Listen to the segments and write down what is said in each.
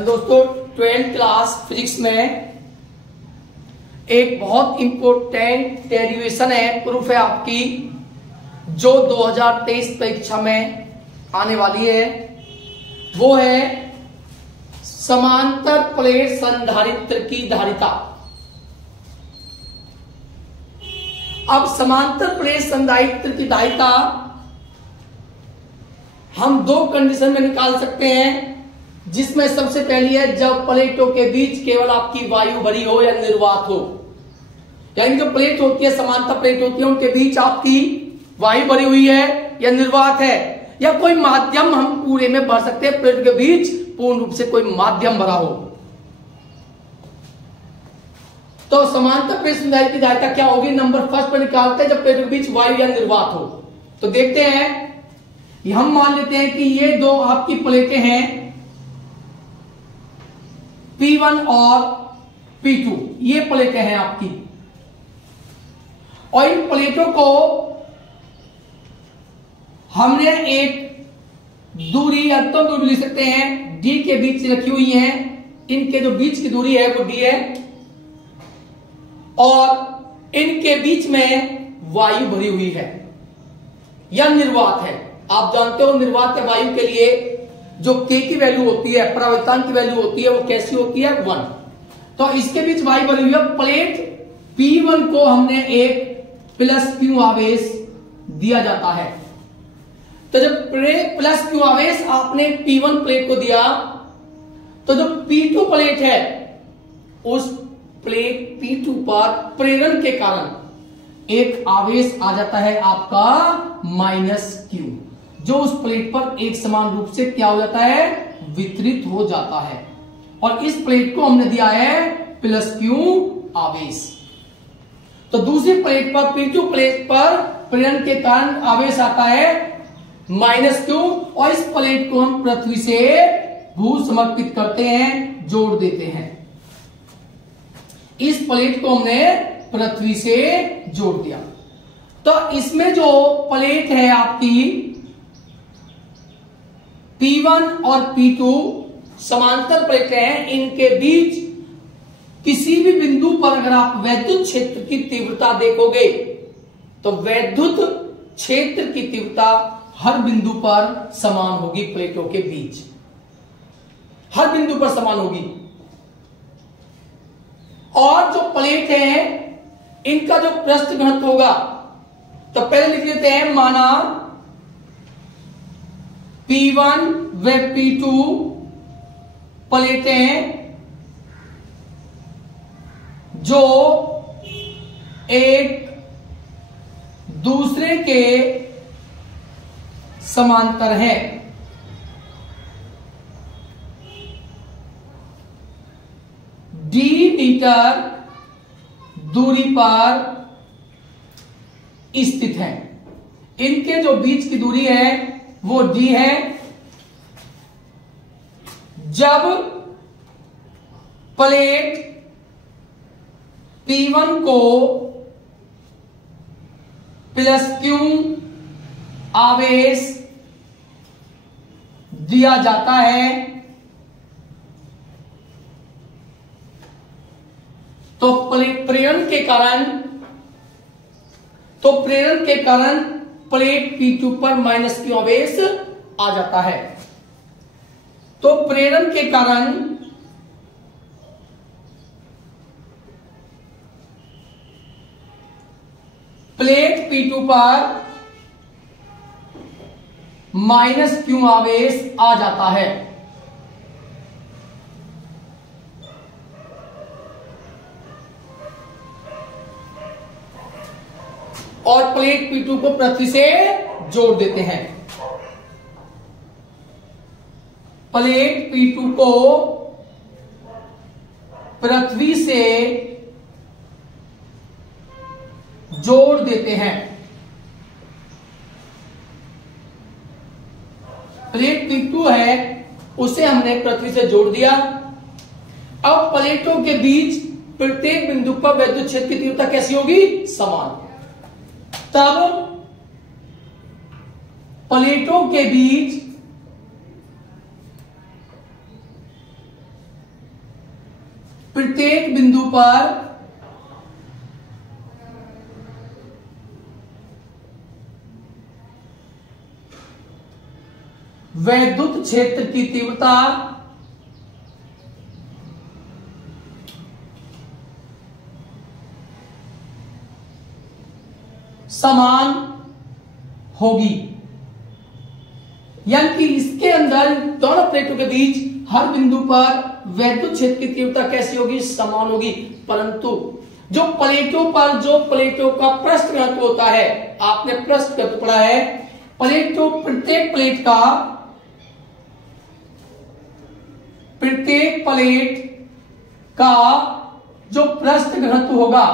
Hello दोस्तों, 12th class physics में एक बहुत इंपॉर्टेंट डेरिवेशन है, प्रूफ है आपकी, जो 2023 परीक्षा में आने वाली है। वो है समांतर प्लेट संधारित्र की धारिता। अब समांतर प्लेट संधारित्र की धारिता हम दो कंडीशन में निकाल सकते हैं, जिसमें सबसे पहली है जब प्लेटों के बीच केवल आपकी वायु भरी हो या निर्वात हो। यानी जो प्लेट होती है, समांतर प्लेट होती है, उनके बीच आपकी वायु भरी हुई है या निर्वात है, या कोई माध्यम हम पूरे में भर सकते हैं। प्लेट के बीच पूर्ण रूप से कोई माध्यम भरा हो तो समांतर प्लेट संधारित्र की धारिता क्या होगी, नंबर फर्स्ट पर निकालते हैं जब प्लेटों के बीच वायु या निर्वात हो। तो देखते हैं, हम मान लेते हैं कि ये दो आपकी प्लेटें हैं, P1 और P2, ये प्लेटें हैं आपकी, और इन प्लेटों को हमने एक दूरी या तो दूरी लिख सकते हैं D के बीच से रखी हुई है। इनके जो बीच की दूरी है वो D है, और इनके बीच में वायु भरी हुई है या निर्वात है। आप जानते हो निर्वात है वायु के लिए जो K की वैल्यू होती है, परावर्तन की वैल्यू होती है, वो कैसी होती है, 1। तो इसके बीच वायु भरी हुई है। प्लेट P1 को हमने एक प्लस Q आवेश दिया जाता है। तो जब प्लस Q आवेश आपने P1 प्लेट को दिया, तो जो P2 प्लेट है, उस प्लेट P2 पर प्रेरण के कारण एक आवेश आ जाता है आपका -Q, जो उस प्लेट पर एक समान रूप से क्या हो जाता है, वितरित हो जाता है। और इस प्लेट को हमने दिया है प्लस Q आवेश। तो दूसरी प्लेट पर, P2 प्लेट पर प्रेरण के कारण आवेश आता है -Q, और इस प्लेट को हम पृथ्वी से भू समर्पित करते हैं, जोड़ देते हैं। इस प्लेट को हमने पृथ्वी से जोड़ दिया। तो इसमें जो प्लेट है आपकी P1 और P2 समांतर प्लेटें हैं, इनके बीच किसी भी बिंदु पर अगर आप वैद्युत क्षेत्र की तीव्रता देखोगे, तो वैद्युत क्षेत्र की तीव्रता हर बिंदु पर समान होगी। प्लेटों के बीच हर बिंदु पर समान होगी। और जो प्लेट है इनका जो पृष्ठ घनत्व होगा, तो पहले लिख लेते हैं, माना P1 व P2 प्लेटें जो एक दूसरे के समांतर हैं। D मीटर दूरी पर स्थित है। इनके जो बीच की दूरी है वो D है। जब प्लेट P1 को प्लस Q आवेश दिया जाता है, तो प्रेरण के कारण प्लेट P2 पर -Q आवेश आ जाता है। तो प्रेरण के कारण प्लेट P2 पर -Q आवेश आ जाता है। और प्लेट P2 को पृथ्वी से जोड़ देते हैं। प्लेट P2 को पृथ्वी से जोड़ देते हैं। प्लेट P2 है, उसे हमने पृथ्वी से जोड़ दिया। अब प्लेटों के बीच प्रत्येक बिंदु पर वैद्युत क्षेत्र की तीव्रता कैसी होगी, समान। तब प्लेटों के बीच प्रत्येक बिंदु पर वैद्युत क्षेत्र की तीव्रता समान होगी। यानी कि इसके अंदर दोनों प्लेटों के बीच हर बिंदु पर वैद्युत क्षेत्र की तीव्रता कैसी होगी? समान होगी। परंतु जो प्लेटों का पृष्ठ घनत्व होता है, आपने पृष्ठ घनत्व पढ़ा है, प्रत्येक प्लेट का जो पृष्ठ घनत्व होगा,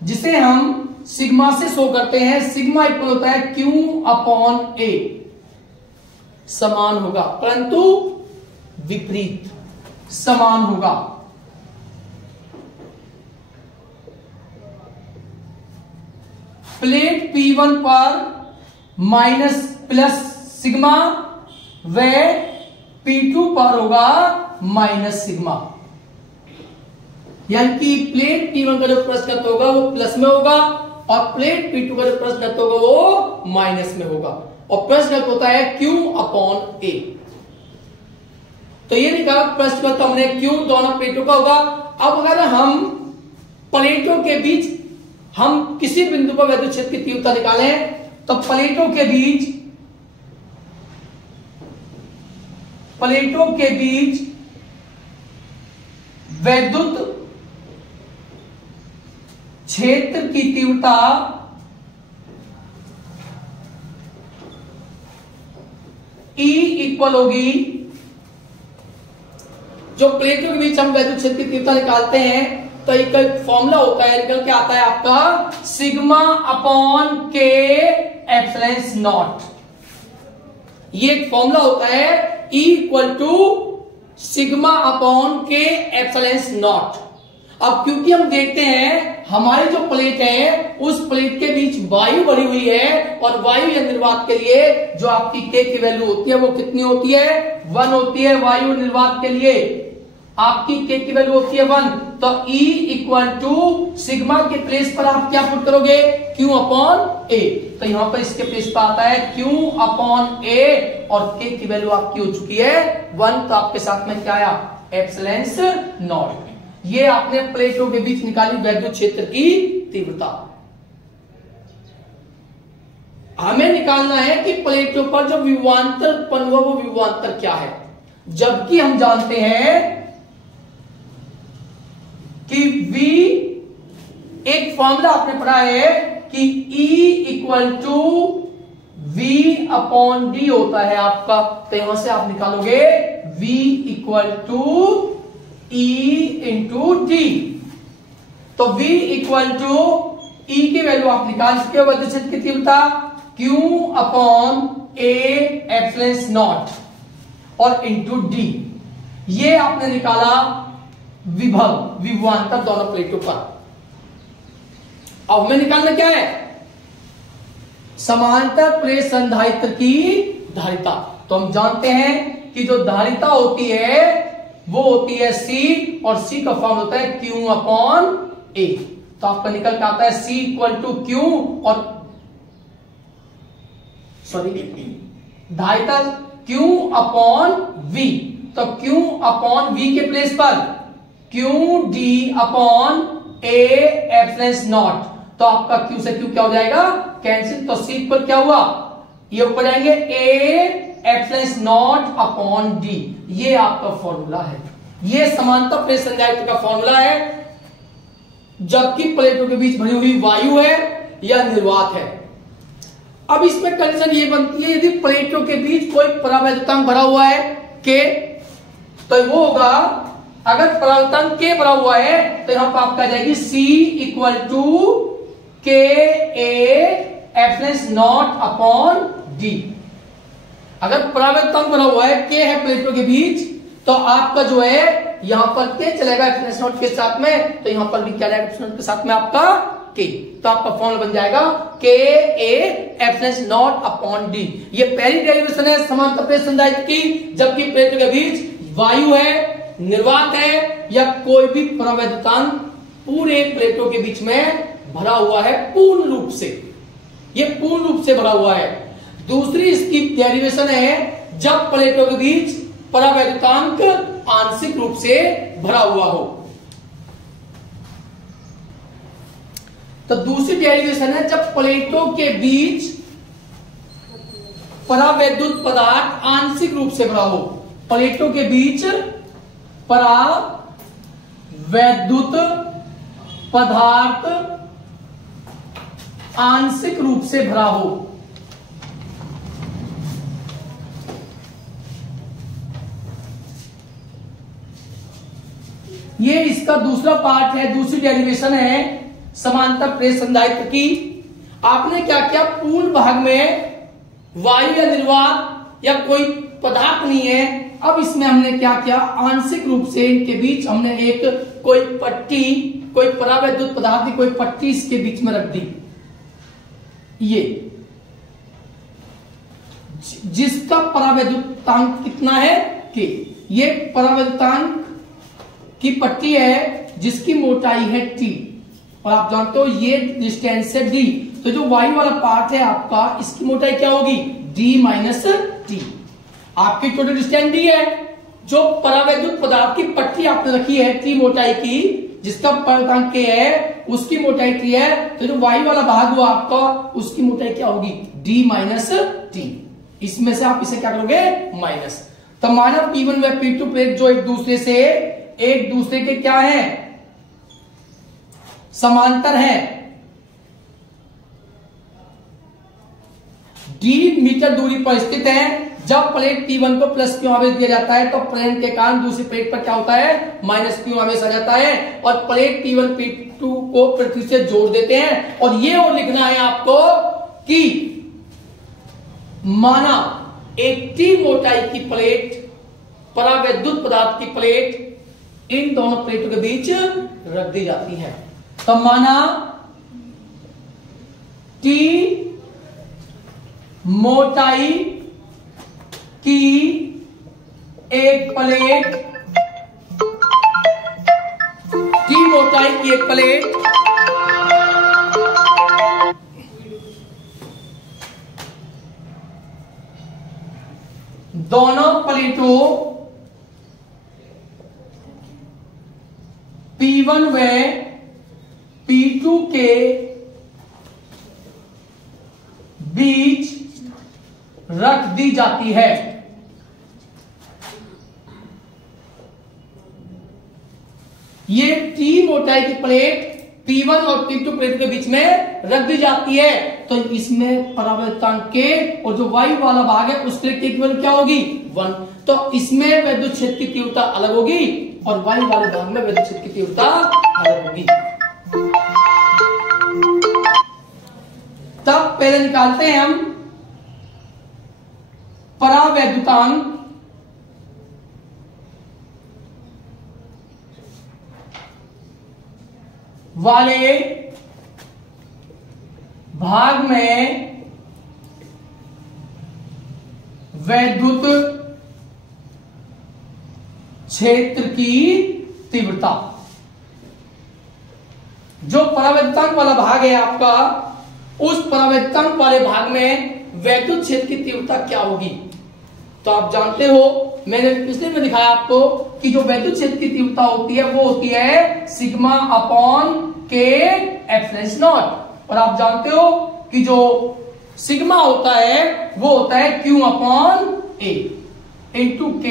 जिसे हम सिग्मा से शो करते हैं, सिग्मा इक्वल होता है Q/A, समान होगा, परंतु विपरीत समान होगा। प्लेट P1 पर प्लस सिग्मा व P2 पर होगा माइनस सिग्मा। यानी कि प्लेट P1 का जो पृष्ठ घनत्व होगा वो प्लस में होगा और प्लेट P2 का जो पृष्ठ घनत्व होगा वो माइनस में होगा, और पृष्ठ घनत्व होता है Q/A। तो ये निकाला पृष्ठ घनत्व हमने Q दोनों प्लेटों का होगा। अब अगर हम प्लेटों के बीच हम किसी बिंदु पर वैद्युत क्षेत्र की तीव्रता निकालें, तो प्लेटों के बीच वैद्युत क्षेत्र की तीव्रता E इक्वल होगी, जो प्लेटों के बीच हम वैद्युत क्षेत्र की तीव्रता निकालते हैं तो एक फॉर्मूला होता है, निकल के आता है आपका σ/K ε0। ये एक फॉर्मूला होता है E इक्वल टू σ/K ε0। अब क्योंकि हम देखते हैं हमारी जो प्लेट है उस प्लेट के बीच वायु भरी हुई है, और वायु या निर्वात के लिए जो आपकी K की वैल्यू होती है वो कितनी होती है? 1 होती है। वायु निर्वात के लिए आपकी K की वैल्यू होती है 1। तो E इक्वल टू सिग्मा के प्लेस पर आप क्या पुट करोगे? Q/A। तो यहां पर इसके प्लेस पर आता है Q/A और K की वैल्यू आपकी हो चुकी है 1। तो आपके साथ में क्या आया? ε0। ये आपने प्लेटों के बीच निकाली वैद्युत क्षेत्र की तीव्रता। हमें निकालना है कि प्लेटों पर जो विभवांतर उत्पन्न हुआ वो विभवांतर क्या है, जबकि हम जानते हैं कि V, एक फॉर्मूला आपने पढ़ा है कि E इक्वल टू V/D होता है आपका। तो यहां से आप निकालोगे V equal to E into D। तो V इक्वल टू E की वैल्यू आप निकाल चुके हो, वैद्युत क्षेत्र की तीव्रता Q/A ε0 और इंटू D। ये आपने निकाला विभवांतर दोनों प्लेटों पर। अब हमें निकालना क्या है? समांतर प्लेट संधारित्र की धारिता। तो हम जानते हैं कि जो धारिता होती है वो होती है C, और C का फॉर्म होता है Q/A। तो आपका निकल के आता है C इक्वल टू Q और धारिता Q/V। तो Q/V के प्लेस पर QD/A ε0। तो आपका Q से Q क्या हो जाएगा? कैंसिल। तो C इक्वल क्या हुआ? ये ऊपर जाएंगे A ε0/D। ये आपका फॉर्मूला है, ये समांतर प्लेट संधारित्र का फॉर्मूला है, जबकि प्लेटों के बीच भरी हुई वायु है या निर्वात है। अब इसमें कंडीशन ये बनती है, यदि प्लेटों के बीच कोई परावैद्युतांक भरा हुआ है K, तो वो होगा, अगर परावैद्युतांक K भरा हुआ है तो यहां पर आपका जाएगी C equal to KA ε0/D। अगर परावैद्युतांक भरा हुआ है K है प्लेटों के बीच, तो आपका जो है यहां पर K चलेगा ε0 के साथ में, तो यहां पर भी क्या जाएगा ε0 के साथ में आपका K। तो आपका फॉर्मूला बन जाएगा KA ε0/D। ये पहली डेरिवेशन है समांतर प्लेट संधारित्र की, जबकि प्लेटों के बीच वायु है, निर्वात है या कोई भी परावैद्युतांक पूरे प्लेटों के बीच में भरा हुआ है पूर्ण रूप से, ये पूर्ण रूप से भरा हुआ है। दूसरी इसकी डेरिवेशन है जब प्लेटों के बीच परावैद्युतांक आंशिक रूप से भरा हुआ हो। तो दूसरी डेरिवेशन है जब प्लेटों के बीच परावैद्युत पदार्थ आंशिक रूप से भरा हो। प्लेटों के बीच परावैद्युत पदार्थ आंशिक रूप से भरा हो। ये इसका दूसरा पार्ट है, दूसरी डेरिवेशन है समांतर प्रेस संधारित्र की। आपने क्या किया, पूर्ण भाग में वायु या निर्वात या कोई पदार्थ नहीं है। अब इसमें हमने क्या किया, आंशिक रूप से इनके बीच हमने एक कोई पट्टी, कोई परावैद्युत पदार्थ की कोई पट्टी इसके बीच में रख दी, ये जिसका परावैद्युतांक कितना है के। ये परावैद्युतांक की पट्टी है जिसकी मोटाई है टी, और आप जानते हो ये डिस्टेंस है डी। तो जो वायु वाला पार्ट है आपका, इसकी मोटाई क्या होगी, डी माइनस टी। आपकी टोटल डिस्टेंस डी है, जो परावैद्युत पदार्थ की पट्टी आपने रखी है टी मोटाई की, जिसका परावैद्युतांक के है, उसकी मोटाई टी है। तो जो वायु वाला भाग हुआ आपका, उसकी मोटाई क्या होगी, डी माइनस टी। इसमें से आप इसे क्या करोगे, माइनस। तो माना P1 व P2 प्लेट जो एक दूसरे के क्या है, समांतर है, d मीटर दूरी पर स्थित है। जब प्लेट P1 को प्लस क्यू आवेश दिया जाता है तो प्लेन के कारण दूसरी प्लेट पर क्या होता है, माइनस क्यू आवेश आ जाता है, और प्लेट P1 P2 को पृथ्वी से जोड़ देते हैं। और ये और लिखना है आपको कि माना एक टी मोटाई की प्लेट, परावैद्युत पदार्थ की प्लेट इन दोनों प्लेटों के बीच रख दी जाती है। तो माना टी मोटाई की एक प्लेट, टी मोटाई की एक प्लेट दोनों प्लेटों P1 व P2 के बीच रख दी जाती है। ये टी मोटाई की प्लेट P1 और P2 प्लेट के बीच में रख दी जाती है। तो इसमें परावैद्युतांक के और जो वायु वाला भाग है उसके लिए केवल क्या होगी, 1। तो इसमें विद्युत क्षेत्र की तीव्रता अलग होगी और वायु वाले भाग में विद्युत क्षेत्र की तीव्रता अलग होगी। तब पहले निकालते हैं हम परावैद्युतांक वाले भाग में वैद्युत क्षेत्र की तीव्रता। जो परावैद्युतांक वाला भाग है आपका, उस परावैद्युतांक वाले भाग में वैद्युत क्षेत्र की तीव्रता क्या होगी। तो आप जानते हो, मैंने पिछले में दिखाया आपको कि जो वैद्युत क्षेत्र की तीव्रता होती है वो होती है सिग्मा अपॉन के एप्सिलॉन नॉट। और आप जानते हो कि जो सिग्मा होता है वो होता है क्यू अपॉन ए इंटू के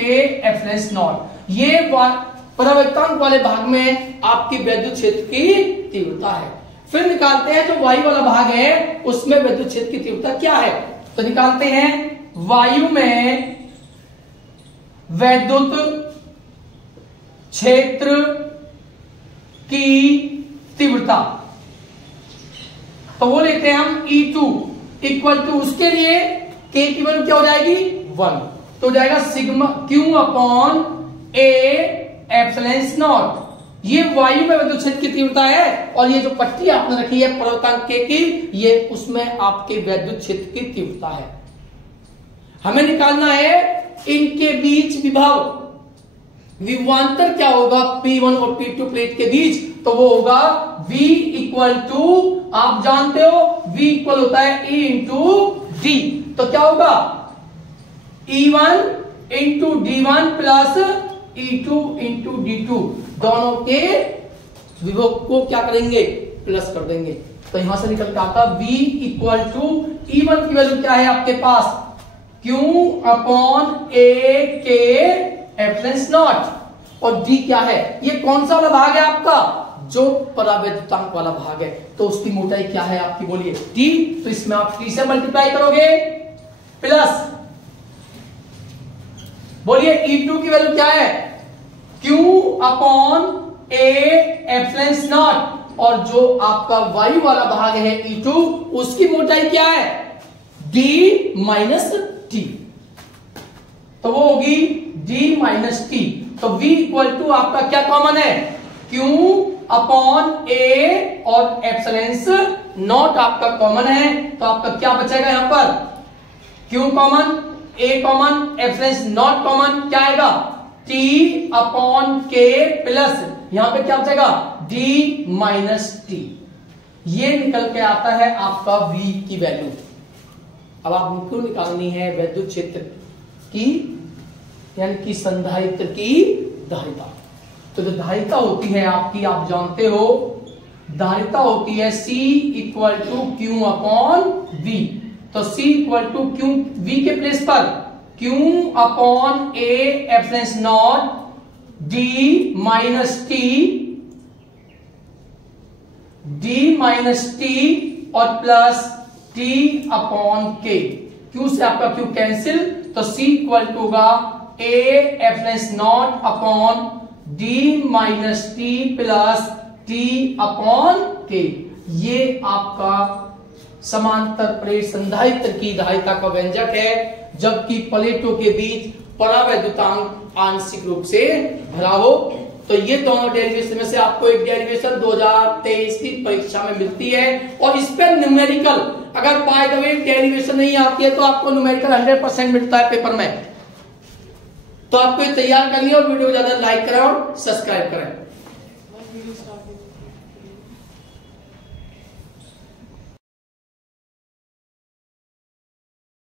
एप्सिलॉन नॉट। ये परावैद्युतांक वाले भाग में आपकी वैद्युत क्षेत्र की तीव्रता है। फिर निकालते हैं जो वायु वाला भाग है उसमें वैद्युत क्षेत्र की तीव्रता क्या है। तो निकालते हैं वायु में वैद्युत क्षेत्र की तीव्रता। तो वो लेते हैं हम E2 इक्वल टू, उसके लिए K की वैल्यू क्या हो जाएगी, 1। तो हो जाएगा sigma Q upon A epsilon not. ये वायु में विद्युत क्षेत्र की तीव्रता है, और ये जो पट्टी आपने रखी है परावैद्युतांक K की, ये उसमें आपके वैद्युत क्षेत्र की तीव्रता है। हमें निकालना है इनके बीच विभव। विभवांतर क्या होगा P1 और P2 प्लेट के बीच, तो वो होगा V इक्वल टू, आप जानते हो V इक्वल होता है E इंटू डी, तो क्या होगा E1 into D1 plus E2 into D2, दोनों के विभव को क्या करेंगे प्लस कर देंगे, तो यहां से निकल के आता V इक्वल टू E1 की वैल्यू क्या है आपके पास Q अपॉन A के एप्सिलॉन नॉट, और D क्या है, ये कौन सा वाला भाग है आपका, जो परावैद्युतांक वाला भाग है, तो उसकी मोटाई क्या है आपकी बोलिए D, तो इसमें आप T से मल्टीप्लाई करोगे प्लस बोलिए E2 की वैल्यू क्या है Q upon A epsilon not, और जो आपका वायु वाला भाग है E2 उसकी मोटाई क्या है D माइनस T, तो वो होगी D माइनस T, तो V इक्वल टू आपका क्या कॉमन है Q अपॉन A और एप्सिलॉन नॉट आपका कॉमन है, तो आपका क्या बचेगा यहां पर Q common, A common, epsilon not common, क्या आएगा T अपॉन K प्लस यहां पे क्या बचेगा D माइनस T, ये निकल के आता है आपका V की वैल्यू। अब आपको निकालनी है वैद्युत क्षेत्र की यानी कि संधारित्र की धारिता, तो जो धारिता होती है आपकी आप जानते हो धारिता होती है C equal to Q upon V, तो C equal to Q V के प्लेस पर Q upon A epsilon naught D minus T और plus T upon K, Q से आपका Q कैंसिल, तो C इक्वल टू होगा A epsilon naught upon D minus T plus T upon K, ये आपका समांतर प्लेट संधारित्र की धारिता का व्यंजक है, जबकि प्लेटों के बीच परावैद्युतांक आंशिक रूप से भरा हो। तो ये दोनों डेरिवेशन में से आपको एक डेरिवेशन 2023 की परीक्षा में मिलती है, और इस पर न्यूमेरिकल अगर बाय द वे डेरिवेशन नहीं आती है तो आपको न्यूमेरिकल 100% मिलता है पेपर में, तो आपको ये तैयार करनी है, और वीडियो को ज्यादा लाइक करें और सब्सक्राइब करें।